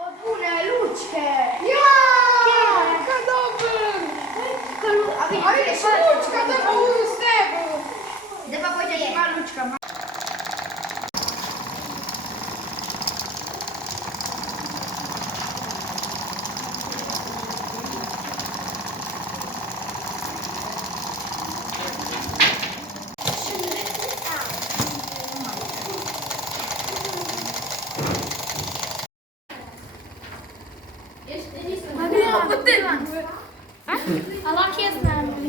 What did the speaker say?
Oppure luce! Jaka dobry! A widzisz, Sztuczka, to było z tego! Idę powiedzieć, że maluczka ma. Allah jest nami.